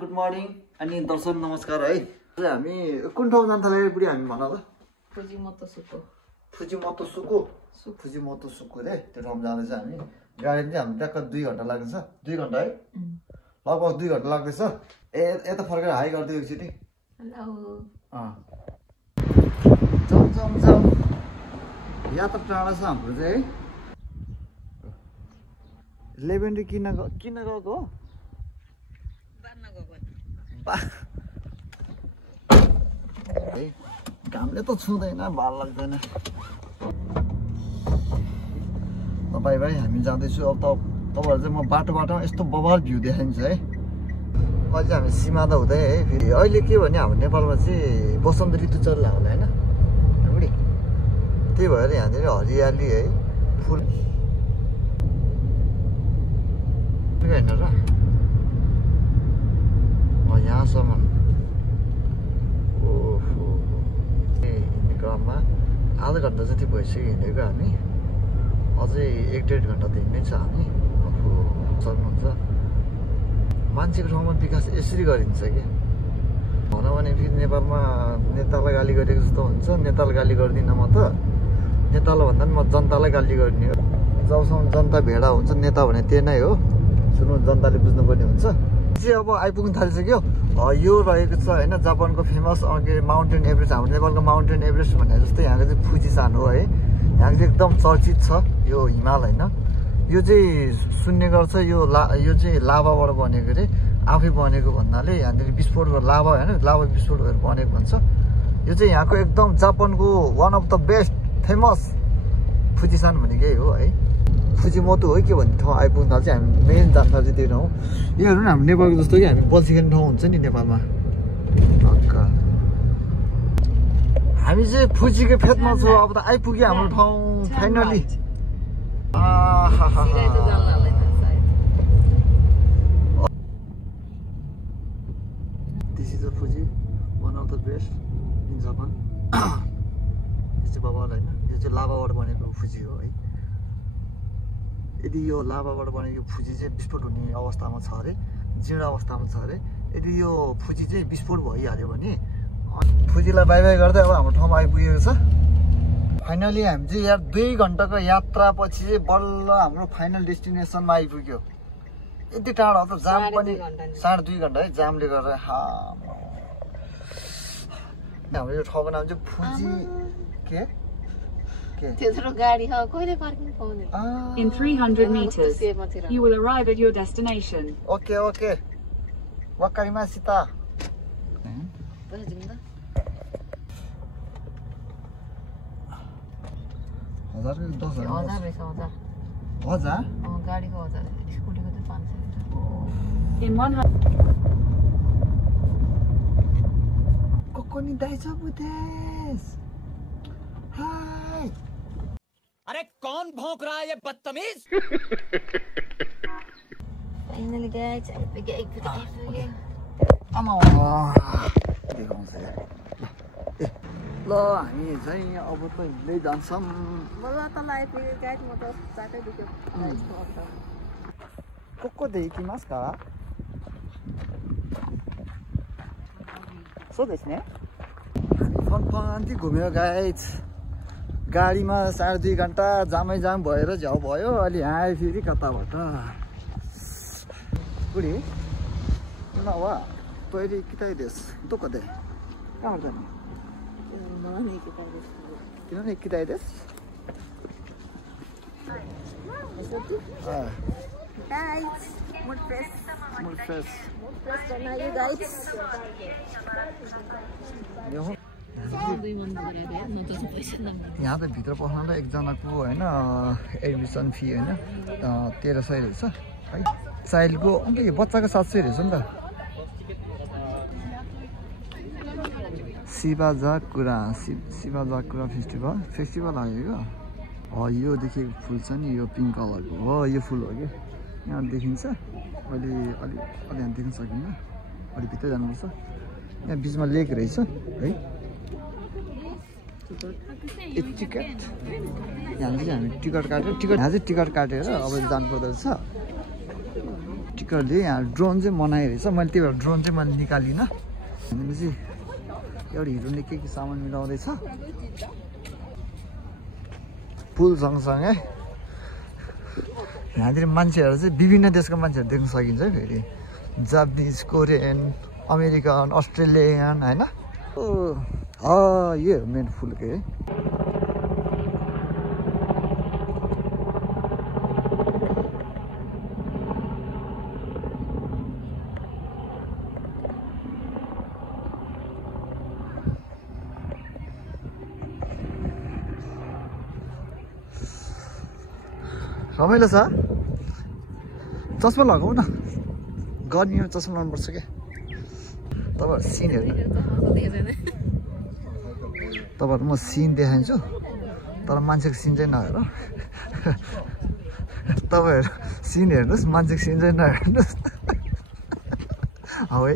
Good morning अनि दर्शन नमस्कार है। हामी कुन ठाउँ जान थालेको बुढी हामी भन त? फुजिमोतो सुको रे त्यो ठाउँ जाँदैछ हामी। गाडी चाहिँ हाम्रो ट्याक्क 2 घन्टा लाग्दैछ। 2 घन्टा है लगभग 2 घन्टा लाग्दैछ। यता फर्केर हाई गरिदियो एकचोटि। जाउँ यात्रा टाढा छ हाम्रो चाहिँ है। 11 किन गएको हो? घामले त छुँदैन, भाल लाग्दैन। तपाईँ भाइ हामी जाँदैछु। अब तपाईँहरू चाहिँ म बाटोमा यस्तो बबाल भ्यू देखाइन्छ है। अहिले हामी सिमादा हुँदै है। फेरि अहिले के भने हाम्रो नेपालमा चाहिँ बसन्त ऋतु चलिरहेको होला होइन बुढी, त्यही भएर यहाँनिर हरियाली है, फुल होइन र यहाँसम्म हिँड्ने क्रममा आधा घन्टा जति भइसक्यो हिँडेको हामी। अझै 1-1.5 घन्टा त हिँड्नै छ हामी। सक्नुहुन्छ मान्छेको ठाउँमा विकास यसरी गरिन्छ कि भनौँ भने फेरि नेपालमा नेतालाई गाली गरेको जस्तो हुन्छ। नेतालाई गाली गर्दिनँ म त, नेतालाई भन्दा पनि म जनतालाई गाली गर्ने हो। जबसम्म जनता भेडा हुन्छ नेता भने त्यही नै हो। सुन्नु, जनताले बुझ्नुपर्ने हुन्छ। चाहिँ अब आइपुग्नु थालिसक्यो। यो रहेको छ होइन जापानको फेमस माउन्टेन एभरेस्ट। हाम्रो नेपालको माउन्टेन एभरेस्ट भने जस्तै यहाँको चाहिँ फुजिसान हो है। यहाँ चाहिँ एकदम चर्चित छ यो हिमाल होइन। यो चाहिँ सुन्ने गर्छ यो चाहिँ लाभाबाट बनेको अरे, आफै बनेको भन्नाले यहाँनिर विस्फोट गरेर लाभा होइन, लाभा विस्फोट गरेर बनेको भन्छ। यो चाहिँ यहाँको एकदम जापानको one of the best famous Fujisan भनेकै हो है। फुजिमोतो हो के भन्ने ठाउँ आइपुग्दा चाहिँ हामी मेन जात्रा चाहिँ त्यो ठाउँ। यो हेर्नु न, हाम्रो नेपालको जस्तो कि हामी बल्छी खेल्ने ठाउँ हुन्छ नि नेपालमा। हामी चाहिँ फुजीको फेदमा छौँ। अब त आइपुग्यो हाम्रो ठाउँ finally. This is a फुजी, one of the best in Japan. यो चाहिँ बाबा होइन, यो चाहिँ लाभाबाट बनेको फुजी हो है। यदि यो लाभाबाट बनेको फुजी चाहिँ विस्फोट हुने अवस्थामा छ अरे, जीर्ण अवस्थामा छ अरे। यदि यो फुजी चाहिँ विस्फोट भइहाल्यो भने फुजीलाई बाई बाई गर्दै अब हाम्रो ठाउँमा आइपुगेको छ फाइनली। हामी चाहिँ यहाँ 2 घन्टाको यात्रा पछि चाहिँ बल्ल हाम्रो फाइनल डेस्टिनेसनमा आइपुग्यो। यति टाढो त जाम पनि 2.5 घन्टा है जामले गर्दा। हाम्रो यो ठाउँको नाम चाहिँ फुजी के In 300 meters, you will arrive at your destination. Okay. Wakarimashita. In 100. Kokoni daijoubu desu. Hi. अरे कौन भौंक रहा है ये बदतमीज? Finally guys, I forget. देखाउँछ ल हामी चाहिँ अब त हिँड्दै जान्छौँ। को देखिमास का सो देख्ने हामी फन्फन्ती घुम्यो गाइज। गाडीमा 2.5 घन्टा जामै जाम भएर झ्याउ भयो। अलि यहाँ आयो फेरि कताबाट बुढी नवा तैँले किताइदेस् तँ कतै कहाँबाट जाने? किनभने किताइदेस् यहाँ त भित्र पस्नलाई एकजनाको होइन एडमिसन फी होइन 1300 रहेछ है। चाइल्डको अन्त यो बच्चाको 700 रहेछ नि त। शिवाजाकुरा फेस्टिभल आयो यो। यो देखेको फुल छ नि, यो पिङ्क कलरको हो। यो फुल हो क्या, यहाँ देखिन्छ। अलि यहाँ देख्न सकिन्न, अलि भित्र जानुपर्छ। यहाँ बिचमा लेक रहेछ है। टिकट यहाँ चाहिँ हामी टिकट काटेर अब जानुपर्दो रहेछ। टिकटले यहाँ ड्रोन चाहिँ मनाएको रहेछ मैले त्यही भएर ड्रोन चाहिँ मैले निकालिनँ भनेपछि एउटा हिरोले के सामान मिलाउँदैछ पुल सँगसँगै यहाँतिर मान्छेहरू चाहिँ विभिन्न देशको मान्छेहरू देख्न सकिन्छ है फेरि जापानिज कोरियन अमेरिकन अस्ट्रेलियन होइन यो मेन फुलकै है रमाइलो छ चस्मा लगाऊ न गर्मीमा चस्मा लगाउनुपर्छ क्या तपाईँहरू सिन हेर्नु तपाईँहरू म सिन देखाइदिन्छु तर मान्छेको सिन चाहिँ नहेर तपाईँहरू सिन हेर्नुहोस् मान्छेको सिन चाहिँ नहेर्नुहोस् हौ है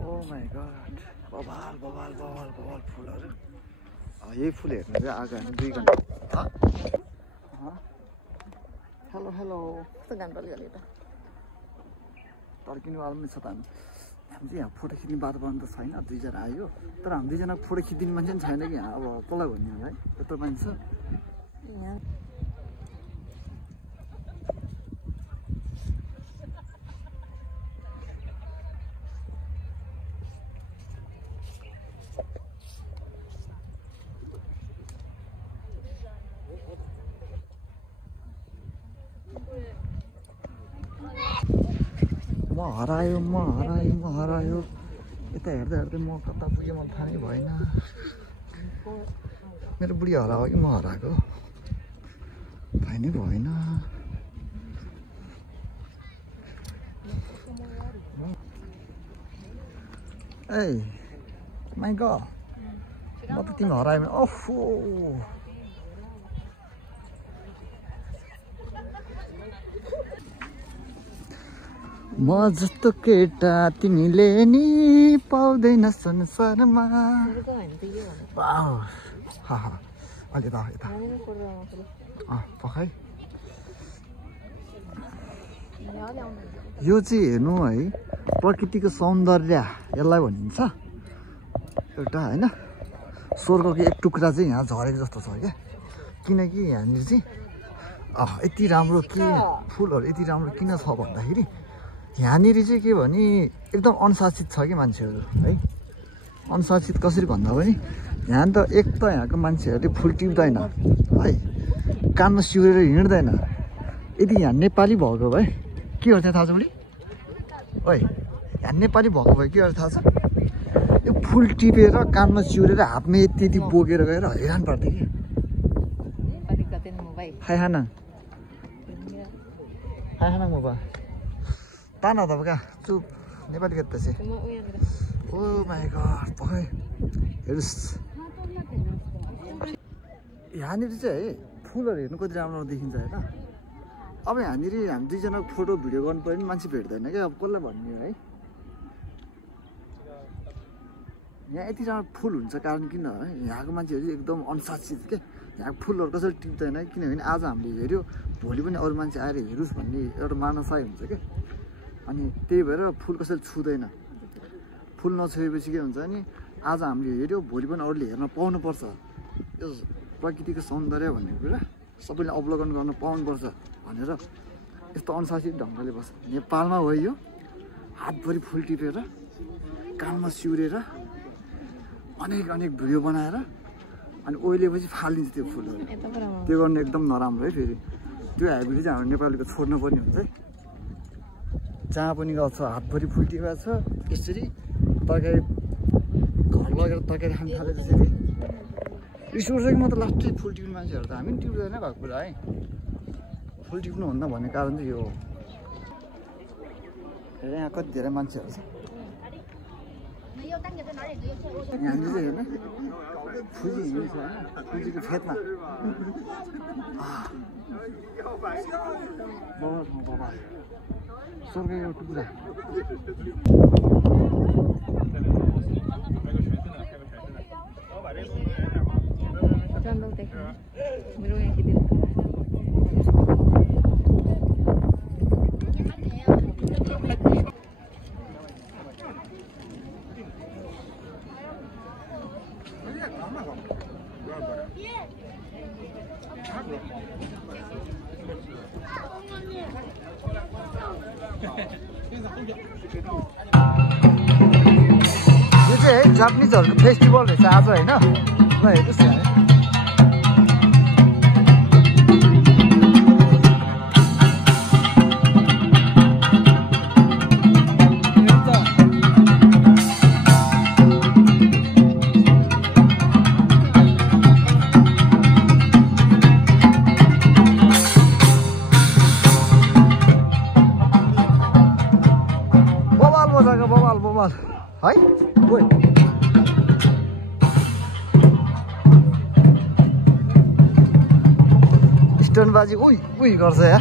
ओ माई गॉड बवाल बवाल बवाल बवाल फुलहरू यही फुल हेर्नु चाहिँ आएको हामी 2 घन्टा हेलो हेलो तर्किनु वाला पनि छ त हामी चाहिँ यहाँ फोटो खिच्ने वातावरण त छैन 2 जना आयो तर हामी 2 जना फोटो खिचिदिने मान्छे पनि छैन कि यहाँ अब कसलाई भन्ने होला है यत्रो मान्छे छ म हरायो यता हेर्दा हेर्दै म कता पुगेँ म थाहा नै भएन मेरो बुढी हरायो कि म हराएको थाहा नै भएन ए माइ गॉड म त तिमी हरायो भने ओफो म जस्तो केटा तिमीले नि पाउँदैन संसारमा अलि यता पखाइ यो चाहिँ हेर्नु है प्रकृतिको सौन्दर्य यसलाई भनिन्छ एउटा होइन स्वर्गको एक टुक्रा चाहिँ यहाँ झरेको जस्तो छ क्या किनकि यहाँनिर चाहिँ यति राम्रो के फुलहरू यति राम्रो किन छ भन्दाखेरि यहाँनिर चाहिँ के भने एकदम अनुशासित छ कि मान्छेहरू है अनुशासित कसरी भन्दा पनि यहाँ त एक त यहाँको मान्छेहरूले फुल टिप्दैन है कानमा सिउरेर हिँड्दैन यदि यहाँ नेपाली भएको भए के गर्छ थाहा छ बुढी ओइ यहाँ नेपाली भएको भए के गर्छ थाहा छ यो फुल टिपेर कानमा सिउरेर हातमा यति यति बोकेर गएर हैरान पार्थ्यो कि खाना मोबाइल ताना त क्या चुप नेपाली गीत चाहिँ ओ माई गॉड पखै हेर्नुहोस् यहाँनिर चाहिँ है फुलहरू हेर्नु कति राम्रो देखिन्छ होइन अब यहाँनिर हामी 2 जनाको फोटो भिडियो गर्नु पऱ्यो भने मान्छे भेट्दैन क्या अब कसलाई भन्ने है यहाँ यति राम्रो फुल हुन्छ कारण किन है यहाँको मान्छेहरू चाहिँ एकदम अनुशासित क्या यहाँ फुलहरू कसरी टिप्दैन किनभने आज हामीले हेऱ्यो भोलि पनि अरू मान्छे आएर हेरोस् भन्ने एउटा मानसाय हुन्छ क्या अनि त्यही भएर फुल कसैले छुँदैन फुल नछुएपछि के हुन्छ भने आज हामीले हेऱ्यो भोलि पनि अरूले हेर्न पाउनुपर्छ यो प्रकृतिको सौन्दर्य भन्ने कुरा सबैले अवलोकन गर्न पाउनुपर्छ भनेर यस्तो अनुशासित ढङ्गले बस्छ नेपालमा भयो हातभरि फुल टिपेर कानमा सिउरेर अनेक भिडियो बनाएर अनि ओइलेपछि फालिन्छ त्यो फुलहरू त्यो गर्नु एकदम नराम्रो है फेरि त्यो हेबिट चाहिँ हाम्रो नेपालीको छोड्नुपर्ने हुन्छ है जहाँ पनि गर्छ हातभरि फुल टिपेको छ यसरी तरकारी घर लगेर तरकारी खान थाले त्यसरी रिस उठ्छ कि म त लास्टै फुल टिप्ने मान्छेहरू त हामी पनि टिप्दैन भएको कुरा है फुल टिप्नुहुन्न भन्ने कारण चाहिँ यो हो यहाँ कति धेरै मान्छेहरू छ यहाँनिर चाहिँ हेर्नु फुजी हिँड्छ होइन फुजीको फेदमा बाबा स्वर्ग एउटा टुक्रा यो चाहिँ है जापानिजहरूको फेस्टिभल रहेछ आज होइन ल हेर्नुहोस् न है बबाल है ओइ स्टोनबाजी उही गर्छ या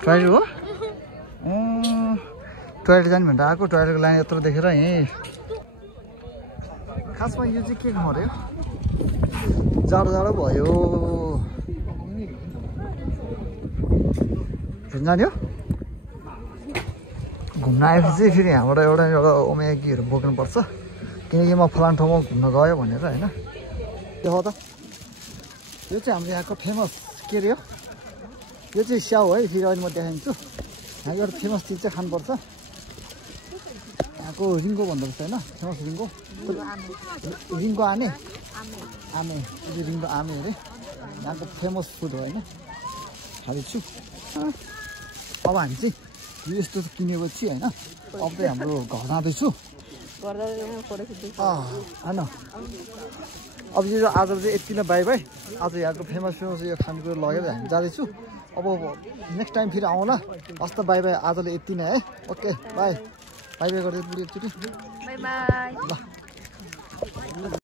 टोयलेट हो टोयलेट जाने भनेर आएको टोयलेटको लाइन यत्रो देखेर यहीँ खासमा यो चाहिँ के खाउँ अरे जाडो जाडो भयो जाने हो घुम्न आएपछि चाहिँ फेरि यहाँबाट एउटा ओमेगीहरू बोक्नुपर्छ किनकि म फलान ठाउँमा घुम्न गयो भनेर होइन देख त यो चाहिँ हाम्रो यहाँको फेमस के अरे हो यो चाहिँ स्याउ है फेरि अहिले म देखाइदिन्छु यहाँको एउटा फेमस चिज चाहिँ खानुपर्छ यहाँको रिङ्गो भन्दो रहेछ होइन फेमस रिङ्गो रिङ्गो आने आमे यो चाहिँ रिङ्गो आमे अरे यहाँको फेमस फुड हो होइन खाँदैछु अब हामी चाहिँ यो यस्तो किनेपछि होइन अब चाहिँ हाम्रो घर जाँदैछु होइन अब यो आज चाहिँ यति नै बाई बाई आज यहाँको फेमस यो खानेकुरो लगेर हामी जाँदैछु अब नेक्स्ट टाइम फेरि आउँला हस् त बाई बाई आजले यति नै है ओके बाई बाई बाई गर्दै पुग्यो एकचोटि ल